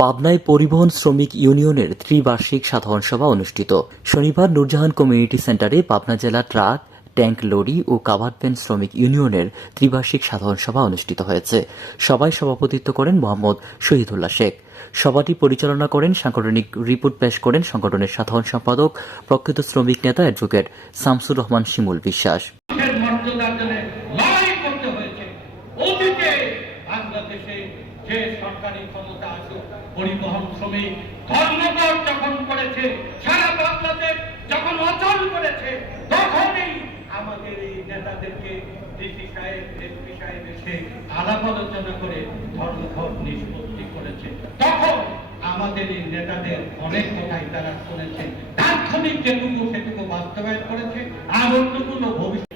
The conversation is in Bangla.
পাবনায় পরিবহন শ্রমিক ইউনিয়নের ত্রিবার্ষিক সাধারণ সভা অনুষ্ঠিত। শনিবার নূরজাহান কমিউনিটি সেন্টারে পাবনা জেলা ট্রাক, ট্যাঙ্ক লরি ও কাভার্ড ভ্যান শ্রমিক ইউনিয়নের ত্রিবার্ষিক সাধারণ সভা অনুষ্ঠিত হয়েছে। সভায় সভাপতিত্ব করেন মোহাম্মদ শহীদুল্লাহ শেখ। সভাটি পরিচালনা করেন, সাংগঠনিক রিপোর্ট পেশ করেন সংগঠনের সাধারণ সম্পাদক, প্রখ্যাত শ্রমিক নেতা অ্যাডভোকেট শামসুর রহমান শিমুল বিশ্বাস। যে সরকারি ক্ষমতা আছে, পরিবহন শ্রমিক ধর্মঘট যখন করেছে, সারা বাংলাদেশ যখন অচল করেছে, তখনই আমাদের এই নেতাদেরকে ডিসি সাহেব, এসপি সাহেব এসে আলাপ আলোচনা করে ধর্মঘট নিষ্পত্তি করেছে। তখন আমাদের এই নেতাদের অনেক কথাই তারা শুনেছে, তাৎক্ষণিক যেটুকু সেটুকু বাস্তবায়ন করেছে, আর অন্যগুলো ভবিষ্যৎ